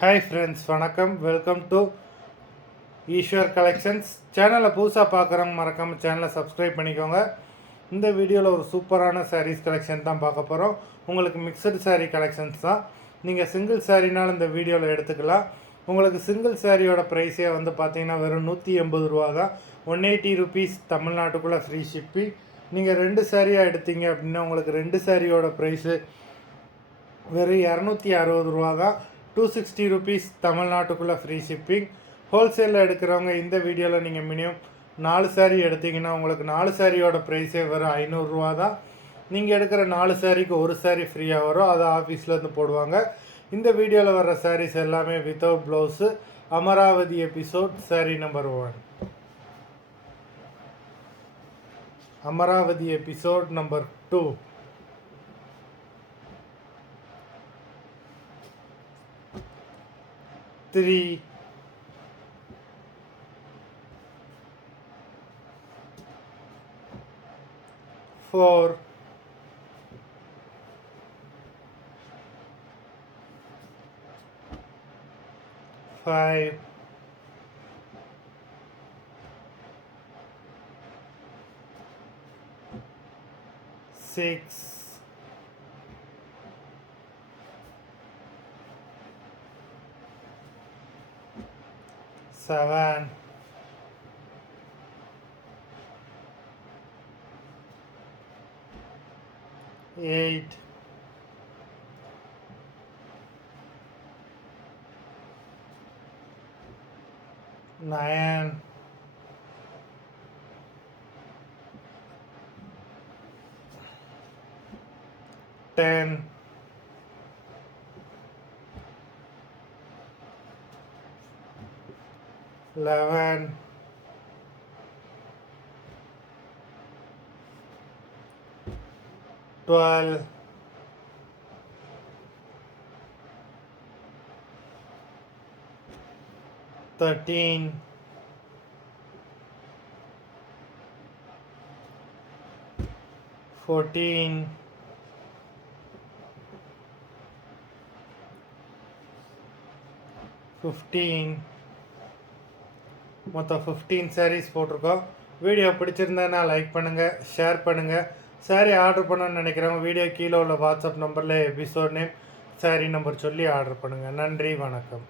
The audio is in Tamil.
ஹாய் ஃப்ரெண்ட்ஸ், வணக்கம். Welcome to Eswar collections. சேனலை புதுசாக பார்க்குறவங்க மறக்காமல் சேனலை சப்ஸ்கிரைப் பண்ணிக்கோங்க. இந்த வீடியோவில் ஒரு சூப்பரான சாரீஸ் கலெக்ஷன் தான் பார்க்க போகிறோம். உங்களுக்கு மிக்சடு சாரீ கலெக்ஷன்ஸ் தான். நீங்கள் சிங்கிள் சாரீனாலும் இந்த வீடியோவில் எடுத்துக்கலாம். உங்களுக்கு சிங்கிள் சாரியோட ப்ரைஸே வந்து பார்த்தீங்கன்னா வெறும் 180 ரூபா தான். 180 ருபீஸ் தமிழ்நாட்டுக்குள்ளே ஃப்ரீ ஷிப்பிங். நீங்கள் 2 சாரியாக எடுத்தீங்க அப்படின்னா உங்களுக்கு 2 சாரியோட ப்ரைஸு வெறும் 260 ரூபா தான். 260 ருபீஸ் தமிழ்நாட்டுக்குள்ளே ஃப்ரீ ஷிப்பிங். ஹோல்சேலில் எடுக்கிறவங்க இந்த வீடியோவில் நீங்கள் மினிமம் 4 சாரீ எடுத்திங்கன்னா உங்களுக்கு 4 சாரியோட ப்ரைஸே வெறும் 500 ரூபா தான். நீங்கள் எடுக்கிற 4 சாரிக்கு ஒரு சாரீ ஃப்ரீயாக வரும். அதை ஆஃபீஸ்லேருந்து போடுவாங்க. இந்த வீடியோவில் வர்ற சாரீஸ் எல்லாமே without blouse. Amaravati episode saree number 1. Amaravati episode number 2. 3, 4, 5, 6, 7, 8, 9, 10, 11, 12, 13, 14, 15. மொத்தம் 15 சாரீஸ் போட்டிருக்கோம். வீடியோ பிடிச்சிருந்தேன்னா லைக் பண்ணுங்கள், ஷேர் பண்ணுங்கள். சாரீ ஆர்டர் பண்ணணும்னு நினைக்கிறவங்க வீடியோ கீழே உள்ள வாட்ஸ்அப் நம்பரில் எபிசோட் நேம், சாரீ நம்பர் சொல்லி ஆர்டர் பண்ணுங்கள். நன்றி, வணக்கம்.